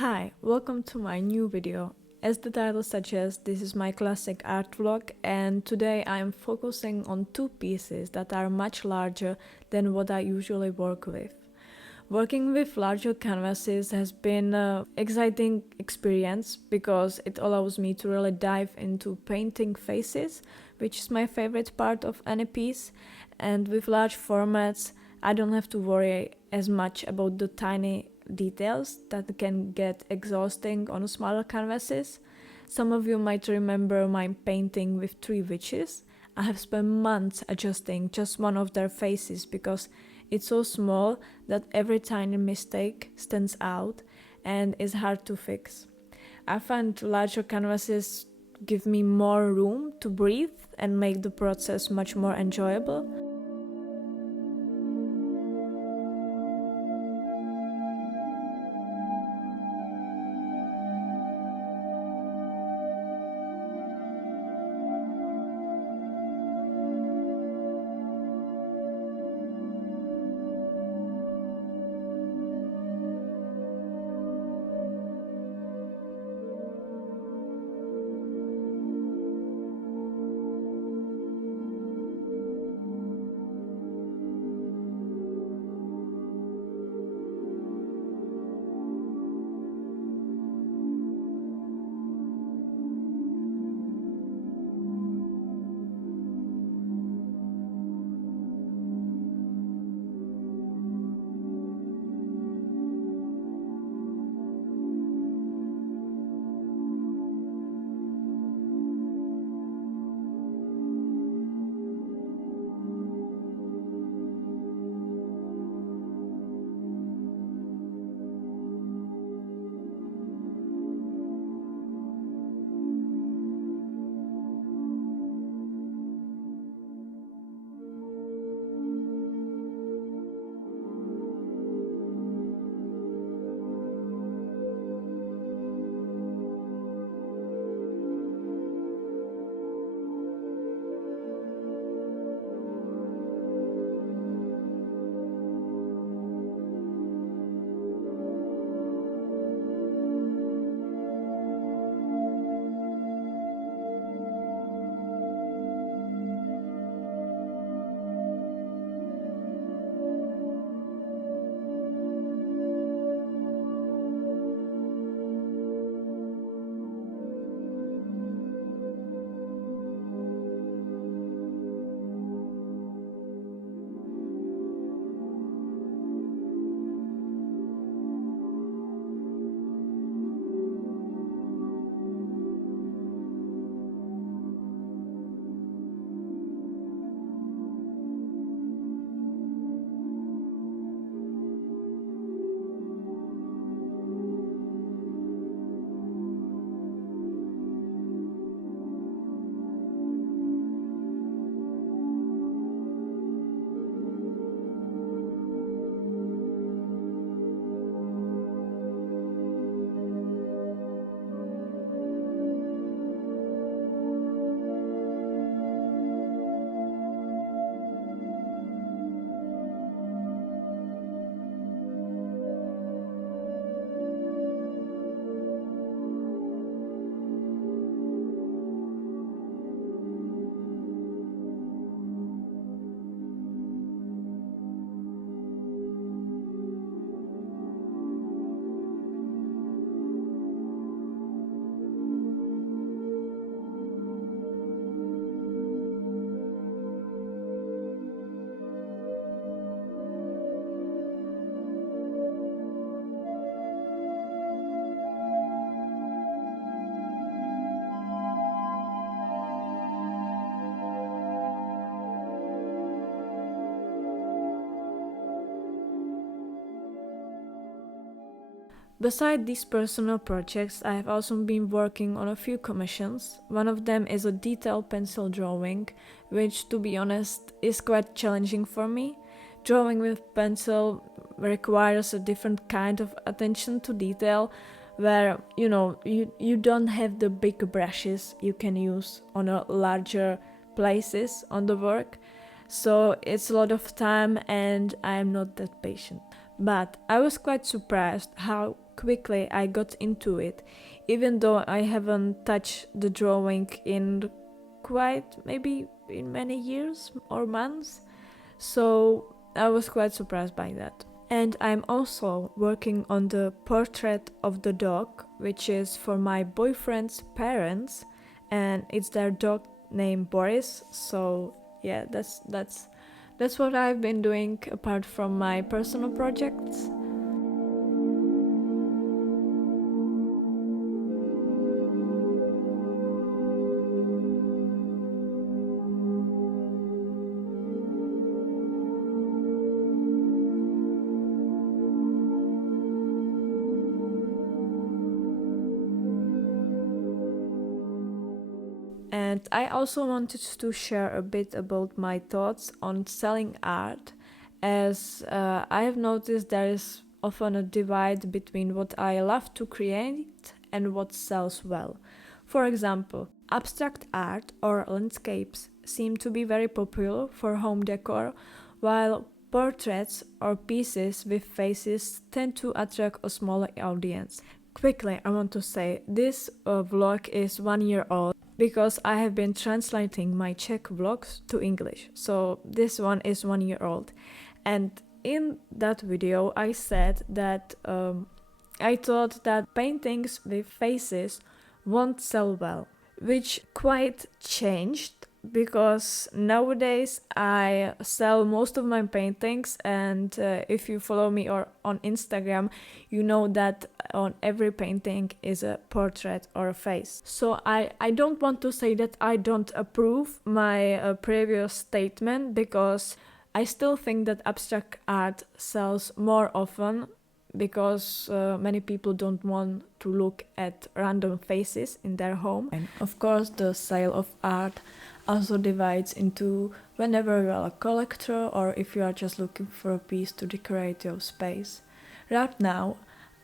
Hi, welcome to my new video. As the title suggests, this is my classic art vlog, and today I am focusing on two pieces that are much larger than what I usually work with. Working with larger canvases has been an exciting experience because it allows me to really dive into painting faces, which is my favorite part of any piece, and with large formats I don't have to worry as much about the tiny details that can get exhausting on smaller canvases. Some of you might remember my painting with three witches. I have spent months adjusting just one of their faces because it's so small that every tiny mistake stands out and is hard to fix. I find larger canvases give me more room to breathe and make the process much more enjoyable. Beside these personal projects, I have also been working on a few commissions. One of them is a detailed pencil drawing, which, to be honest, is quite challenging for me. Drawing with pencil requires a different kind of attention to detail, where you don't have the big brushes you can use on a larger places on the work. So it's a lot of time and I am not that patient. But I was quite surprised how quickly I got into it, even though I haven't touched the drawing in quite maybe in many years or months. So I was quite surprised by that. And I'm also working on the portrait of the dog, which is for my boyfriend's parents, and it's their dog named Boris. So yeah, that's what I've been doing apart from my personal projects. And I also wanted to share a bit about my thoughts on selling art, as I have noticed there is often a divide between what I love to create and what sells well. For example, abstract art or landscapes seem to be very popular for home decor, while portraits or pieces with faces tend to attract a smaller audience. Quickly, I want to say this vlog is 1 year old because I have been translating my Czech vlogs to English. So this one is 1 year old. And in that video I said that I thought that paintings with faces won't sell well, which quite changed because nowadays I sell most of my paintings, and if you follow me or on Instagram, you know that on every painting is a portrait or a face. So I don't want to say that I don't approve my previous statement, because I still think that abstract art sells more often, because many people don't want to look at random faces in their home. And of course the sale of art also divides into whenever you are a collector or if you are just looking for a piece to decorate your space. Right now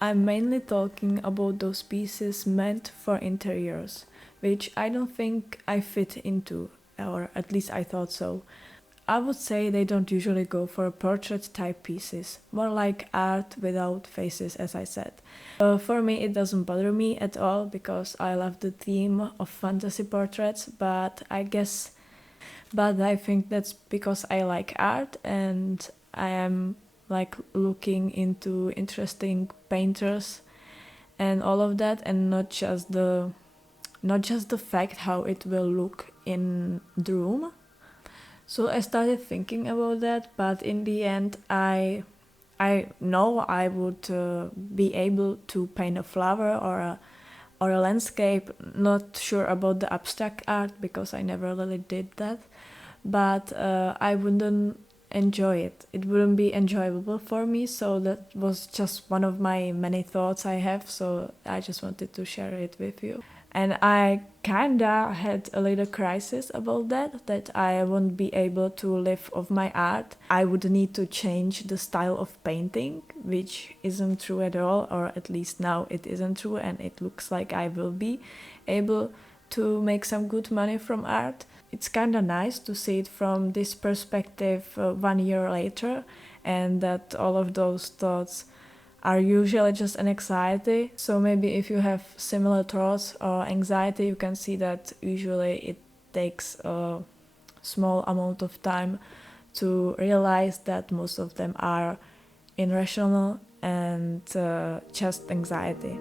I'm mainly talking about those pieces meant for interiors, which I don't think I fit into, or at least I thought so. I would say they don't usually go for portrait type pieces, more like art without faces, as I said. For me it doesn't bother me at all because I love the theme of fantasy portraits, but I think that's because I like art and I am like looking into interesting painters and all of that, and not just the fact how it will look in the room. So I started thinking about that, but in the end I know I would be able to paint a flower or a landscape. Not sure about the abstract art because I never really did that, but I wouldn't enjoy it. It wouldn't be enjoyable for me, so that was just one of my many thoughts I have, so I just wanted to share it with you. And I kinda had a little crisis about that I won't be able to live off my art. I would need to change the style of painting, which isn't true at all, or at least now it isn't true, and it looks like I will be able to make some good money from art. It's kinda nice to see it from this perspective 1 year later, and that all of those thoughts are usually just an anxiety. So maybe if you have similar thoughts or anxiety, you can see that usually it takes a small amount of time to realize that most of them are irrational and just anxiety.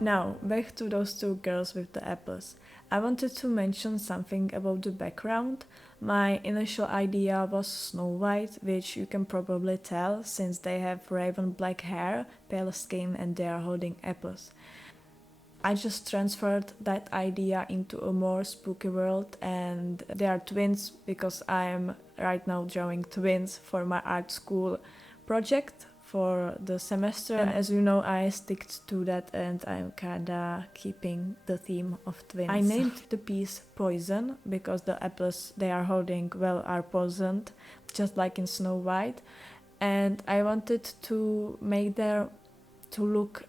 Now, back to those two girls with the apples. I wanted to mention something about the background. My initial idea was Snow White, which you can probably tell since they have raven black hair, pale skin, and they are holding apples. I just transferred that idea into a more spooky world, and they are twins because I am right now drawing twins for my art school project for the semester, and as you know, I stick to that and I'm kinda keeping the theme of twins. I named the piece Poison because the apples they are holding, well, are poisoned, just like in Snow White, and I wanted to make them to look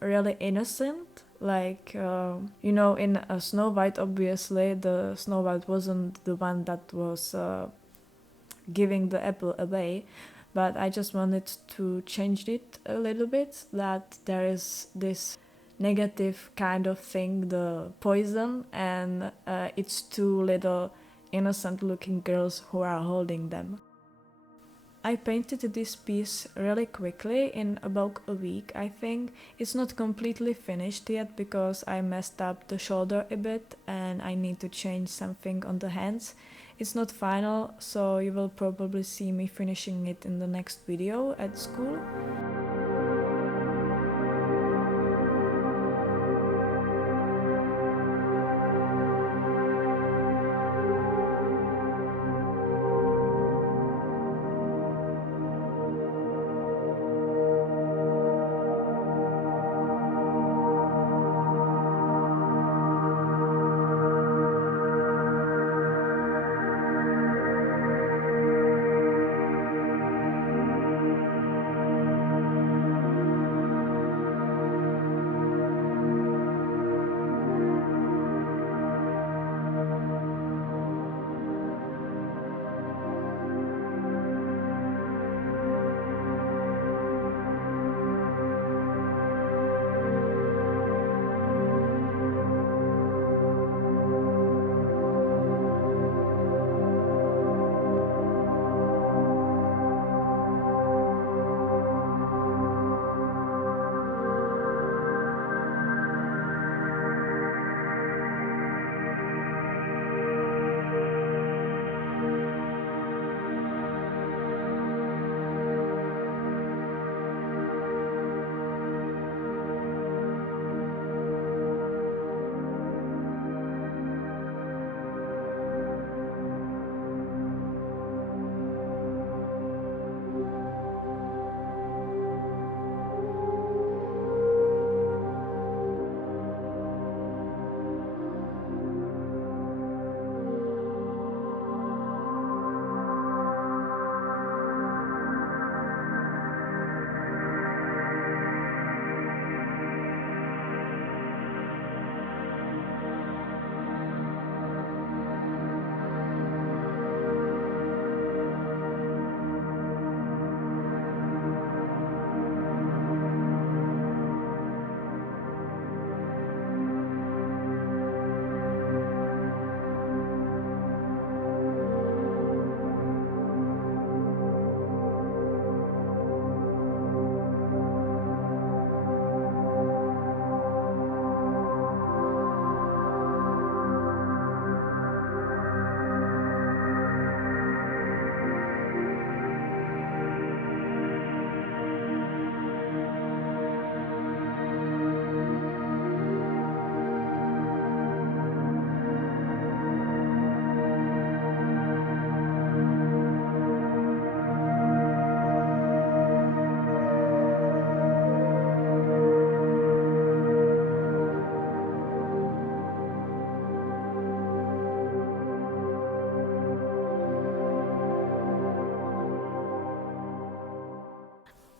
really innocent, like in Snow White, obviously the Snow White wasn't the one that was giving the apple away, but I just wanted to change it a little bit, that there is this negative kind of thing, the poison, and it's two little innocent looking girls who are holding them. I painted this piece really quickly, in about a week, I think. It's not completely finished yet because I messed up the shoulder a bit and I need to change something on the hands. It's not final, so you will probably see me finishing it in the next video at school.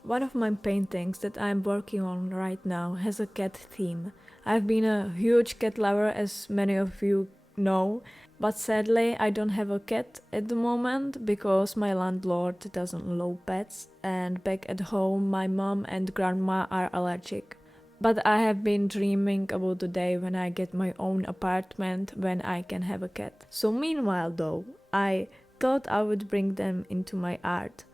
One of my paintings that I'm working on right now has a cat theme. I've been a huge cat lover, as many of you know, but sadly I don't have a cat at the moment because my landlord doesn't allow pets, and back at home my mom and grandma are allergic. But I have been dreaming about the day when I get my own apartment, when I can have a cat. So meanwhile though, I thought I would bring them into my art.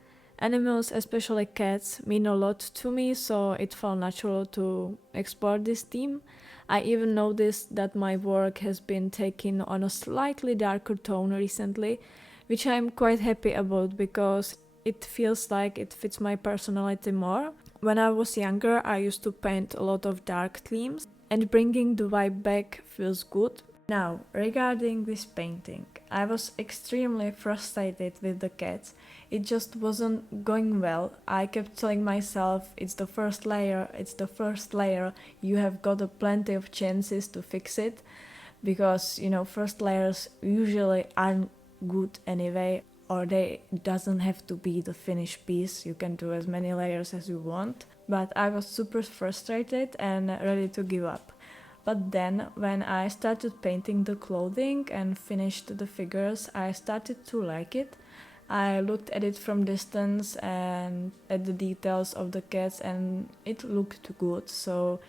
Animals, especially cats, mean a lot to me, so it felt natural to explore this theme. I even noticed that my work has been taking on a slightly darker tone recently, which I'm quite happy about because it feels like it fits my personality more. When I was younger, I used to paint a lot of dark themes, and bringing the vibe back feels good. Now, regarding this painting, I was extremely frustrated with the cats. It just wasn't going well. I kept telling myself, it's the first layer, you have got plenty of chances to fix it, because, you know, first layers usually aren't good anyway, or they doesn't have to be the finished piece. You can do as many layers as you want. But I was super frustrated and ready to give up. But then, when I started painting the clothing and finished the figures, I started to like it. I looked at it from distance and at the details of the cats, and it looked good, so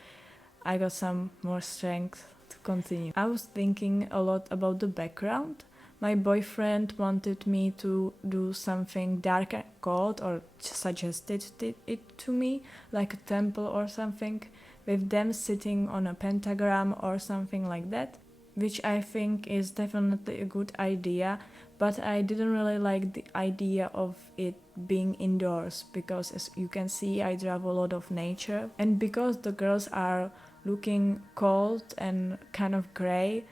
I got some more strength to continue. I was thinking a lot about the background. My boyfriend wanted me to do something dark and cold, or suggested it to me, like a temple or something, with them sitting on a pentagram or something like that, which I think is definitely a good idea, but I didn't really like the idea of it being indoors, because as you can see, I draw a lot of nature, and because the girls are looking cold and kind of grey,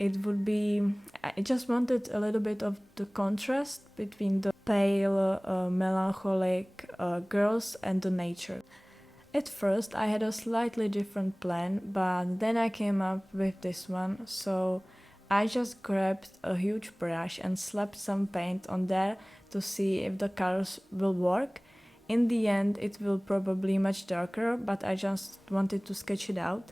I just wanted a little bit of the contrast between the pale, melancholic girls and the nature. At first I had a slightly different plan, but then I came up with this one, so I just grabbed a huge brush and slapped some paint on there to see if the colors will work. In the end it will probably much darker, but I just wanted to sketch it out.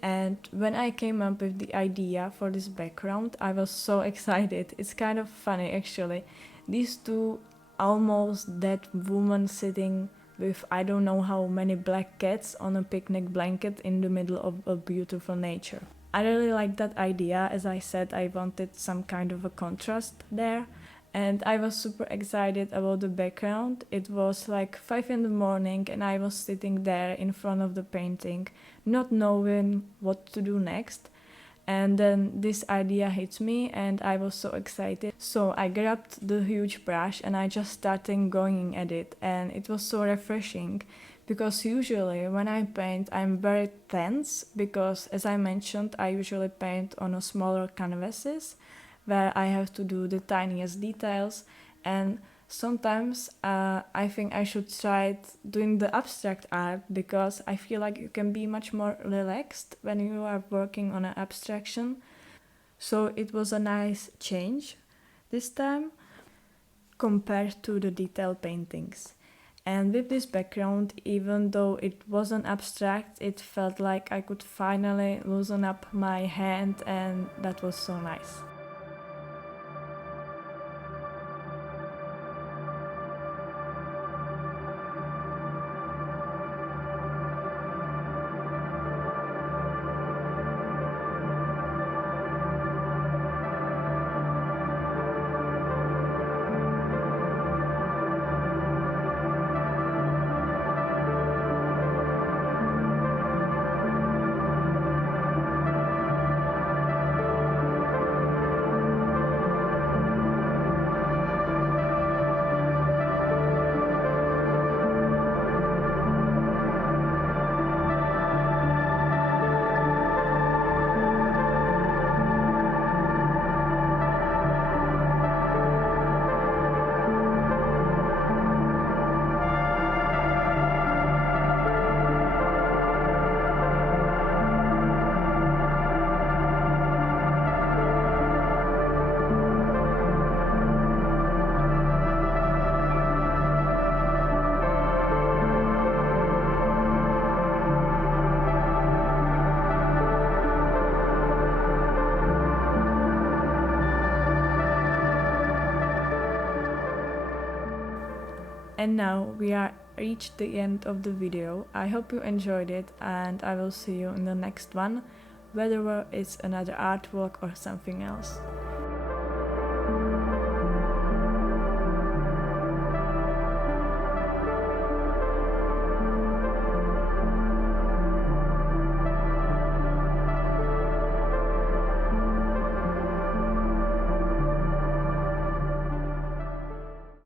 And when I came up with the idea for this background, I was so excited. It's kind of funny actually. These two almost dead women sitting with I don't know how many black cats on a picnic blanket in the middle of a beautiful nature. I really like that idea. As I said, I wanted some kind of a contrast there. And I was super excited about the background. It was like 5 in the morning and I was sitting there in front of the painting, not knowing what to do next. And then this idea hit me and I was so excited. So I grabbed the huge brush and I just started going at it, and it was so refreshing, because usually when I paint I'm very tense, because as I mentioned, I usually paint on a smaller canvases where I have to do the tiniest details, and sometimes I think I should try doing the abstract art, because I feel like you can be much more relaxed when you are working on an abstraction. So it was a nice change this time compared to the detail paintings. And with this background, even though it wasn't abstract, it felt like I could finally loosen up my hand, and that was so nice. And now we are reached the end of the video. I hope you enjoyed it, and I will see you in the next one, whether it's another artwork or something else.